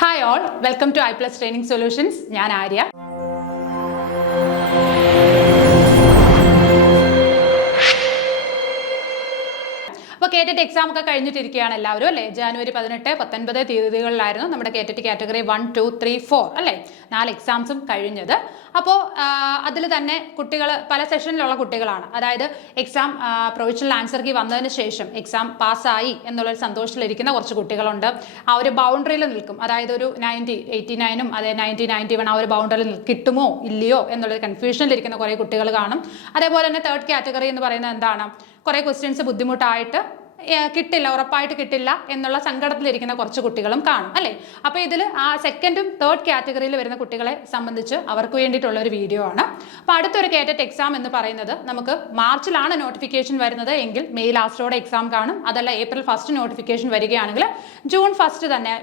Hi all, welcome to iPlus Training Solutions. ഞാൻ ആര്യ. അപ്പോൾ കേറ്ററ്റ് exam ഒക്കെ കഴിഞ്ഞിട്ടിരിക്കുകയാണ് എല്ലാവരും അല്ലേ? ജനുവരി 18, 19 തീയതികളിലായിരുന്നു നമ്മുടെ കേറ്ററ്റ് കാറ്റഗറി 1, 2, 3, 4 അല്ലേ? 4 എക്സാംസും കഴിഞ്ഞത്. അപ്പോൾ അതിൽ തന്നെ കുട്ടികൾ പല സെഷനിലുള്ള കുട്ടികളാണ്. അതായത് എക്സാം പ്രൊവിഷണൽ ആൻസർ കീ വന്നതിന് ശേഷം എക്സാം പാസ്സായി എന്നുള്ളൊരു സന്തോഷത്തിലിരിക്കുന്ന കുറച്ച് കുട്ടികളുണ്ട്. ആ ഒരു ബൗണ്ടറിയിൽ നിൽക്കും, അതായത് ഒരു 90, 89ഉം അതെ 90, 91 ആ ഒരു ബൗണ്ടറിയിൽ കിട്ടുമോ ഇല്ലയോ എന്നുള്ളൊരു കൺഫ്യൂഷനിലിരിക്കുന്ന കുറേ കുട്ടികൾ കാണും. അതേപോലെ തന്നെ തേർഡ് കാറ്റഗറി എന്ന് പറയുന്നത് എന്താണ്? കുറേ ക്വസ്റ്റ്യൻസ് ബുദ്ധിമുട്ടായിട്ട് കിട്ടില്ല, ഉറപ്പായിട്ട് കിട്ടില്ല എന്നുള്ള സങ്കടത്തിലിരിക്കുന്ന കുറച്ച് കുട്ടികളും കാണും അല്ലേ? അപ്പോൾ ഇതിൽ ആ സെക്കൻഡും തേർഡ് കാറ്റഗറിയിൽ വരുന്ന കുട്ടികളെ സംബന്ധിച്ച് അവർക്ക് വേണ്ടിയിട്ടുള്ള ഒരു വീഡിയോ ആണ്. അപ്പോൾ അടുത്തൊരു കേറ്ററ്റ് എക്സാം എന്ന് പറയുന്നത് നമുക്ക് മാർച്ചിലാണ് നോട്ടിഫിക്കേഷൻ വരുന്നത് എങ്കിൽ മെയ് ലാസ്റ്റോടെ എക്സാം കാണും. അതല്ല ഏപ്രിൽ 1 നോട്ടിഫിക്കേഷൻ വരികയാണെങ്കിൽ ജൂൺ 1 തന്നെ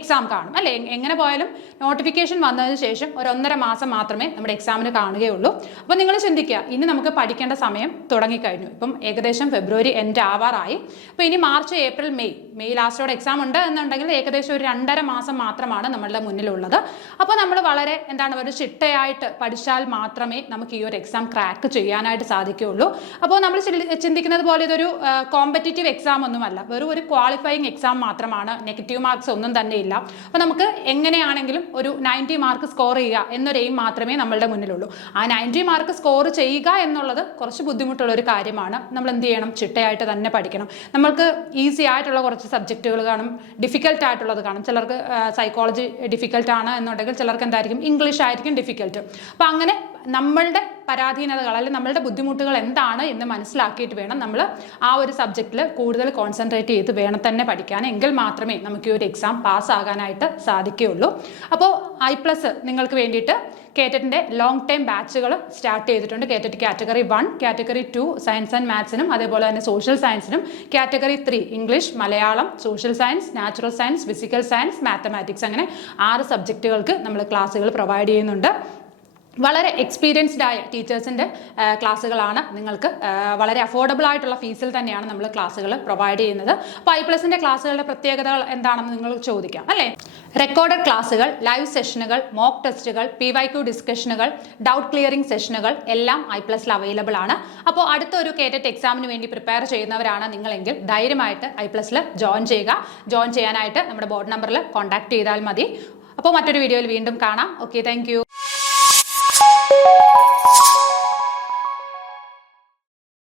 എക്സാം കാണും അല്ലേ? എങ്ങനെ പോയാലും നോട്ടിഫിക്കേഷൻ വന്നതിന് ശേഷം ഒരു 1.5 മാസം മാത്രമേ നമ്മുടെ എക്സാമിന് കാണുകയുള്ളൂ. അപ്പോൾ നിങ്ങൾ ചിന്തിക്കുക, ഇനി നമുക്ക് പഠിക്കേണ്ട സമയം തുടങ്ങിക്കഴിഞ്ഞു. ഇപ്പം ഏകദേശം ഫെബ്രുവരി എൻഡ് ആവാറായി. അപ്പോൾ ഇനി മാർച്ച്, ഏപ്രിൽ, മെയ് ലാസ്റ്റോടെ എക്സാം ഉണ്ട് എന്നുണ്ടെങ്കിൽ ഏകദേശം ഒരു 2.5 മാസം മാത്രമാണ് നമ്മളുടെ മുന്നിലുള്ളത്. അപ്പോൾ നമ്മൾ വളരെ ഒരു ചിട്ടയായിട്ട് പഠിച്ചാൽ മാത്രമേ നമുക്ക് ഈ ഒരു എക്സാം ക്രാക്ക് ചെയ്യാനായിട്ട് സാധിക്കുകയുള്ളൂ. അപ്പോൾ നമ്മൾ ചിന്തിക്കുന്നത് പോലെ ഇതൊരു കോമ്പറ്റീറ്റീവ് എക്സാം ഒന്നുമല്ല, വെറും ഒരു ക്വാളിഫയിങ് എക്സാം മാത്രമാണ്. നെഗറ്റീവ് മാർക്സ് ഒന്നും തന്നെ ഇല്ല. അപ്പോൾ നമുക്ക് എങ്ങനെയാണെങ്കിലും ഒരു 90 മാർക്ക് സ്കോർ ചെയ്യുക എന്നൊരു എയിം മാത്രമേ നമ്മളുടെ മുന്നിലുള്ളൂ. ആ 90 മാർക്ക് സ്കോർ ചെയ്യുക എന്നുള്ളത് കുറച്ച് ബുദ്ധിമുട്ടുള്ള ഒരു കാര്യമാണ്. നമ്മൾ എന്ത് ചെയ്യണം? ചിട്ടയായിട്ട് തന്നെ പഠിക്കണം. നമ്മൾക്ക് ഈസി ആയിട്ടുള്ള കുറച്ച് സബ്ജക്റ്റുകൾ കാണും, ഡിഫിക്കൽട്ട് ആയിട്ടുള്ളത് കാണും. ചിലർക്ക് സൈക്കോളജി ഡിഫിക്കൽട്ട് ആണ് എന്നുണ്ടെങ്കിൽ ചിലർക്ക് എന്തായിരിക്കും? ഇംഗ്ലീഷ് ആയിരിക്കും ഡിഫിക്കൽട്ട്. അപ്പോൾ അങ്ങനെ നമ്മളുടെ പരാധീനതകൾ അല്ലെങ്കിൽ നമ്മളുടെ ബുദ്ധിമുട്ടുകൾ എന്താണ് എന്ന് മനസ്സിലാക്കിയിട്ട് വേണം നമ്മൾ ആ ഒരു സബ്ജക്റ്റിൽ കൂടുതൽ കോൺസെൻട്രേറ്റ് ചെയ്ത് വേണം തന്നെ പഠിക്കാൻ. എങ്കിൽ മാത്രമേ നമുക്ക് ഈ ഒരു എക്സാം പാസ്സാകാനായിട്ട് സാധിക്കുകയുള്ളൂ. അപ്പോൾ iPlus നിങ്ങൾക്ക് വേണ്ടിയിട്ട് കേറ്ററ്റിൻ്റെ ലോങ് ടൈം ബാച്ചുകൾ സ്റ്റാർട്ട് ചെയ്തിട്ടുണ്ട്. KTET category 1, category 2 science and മാത്സിനും അതേപോലെ തന്നെ സോഷ്യൽ സയൻസിനും, category 3 English, Malayalam, social science, natural science, physical science, mathematics, അങ്ങനെ 6 സബ്ജക്റ്റുകൾക്ക് നമ്മൾ ക്ലാസ്സുകൾ പ്രൊവൈഡ് ചെയ്യുന്നുണ്ട്. വളരെ എക്സ്പീരിയൻസ്ഡ് ആയ ടീച്ചേഴ്സിൻ്റെ ക്ലാസ്സുകളാണ്. നിങ്ങൾക്ക് വളരെ അഫോർഡബിൾ ആയിട്ടുള്ള ഫീസിൽ തന്നെയാണ് നമ്മൾ ക്ലാസ്സുകൾ പ്രൊവൈഡ് ചെയ്യുന്നത്. അപ്പോൾ iPlusൻ്റെ ക്ലാസ്സുകളുടെ പ്രത്യേകതകൾ എന്താണെന്ന് നിങ്ങൾ ചോദിക്കാം അല്ലേ? റെക്കോർഡഡ് ക്ലാസ്സുകൾ, ലൈവ് സെഷനുകൾ, മോക്ക് ടെസ്റ്റുകൾ, PYQ ഡിസ്കഷനുകൾ, ഡൗട്ട് ക്ലിയറിംഗ് സെഷനുകൾ എല്ലാം iPlusൽ അവൈലബിൾ ആണ്. അപ്പോൾ അടുത്തൊരു കേറ്ററ്റ് എക്സാമിന് വേണ്ടി പ്രിപ്പയർ ചെയ്യുന്നവരാണ് നിങ്ങളെങ്കിൽ ധൈര്യമായിട്ട് iPlusൽ ജോയിൻ ചെയ്യുക. ജോയിൻ ചെയ്യാനായിട്ട് നമ്മുടെ ബോർഡ് നമ്പറിൽ കോൺടാക്ട് ചെയ്താൽ മതി. അപ്പോൾ മറ്റൊരു വീഡിയോയിൽ വീണ്ടും കാണാം. Okay, thank you.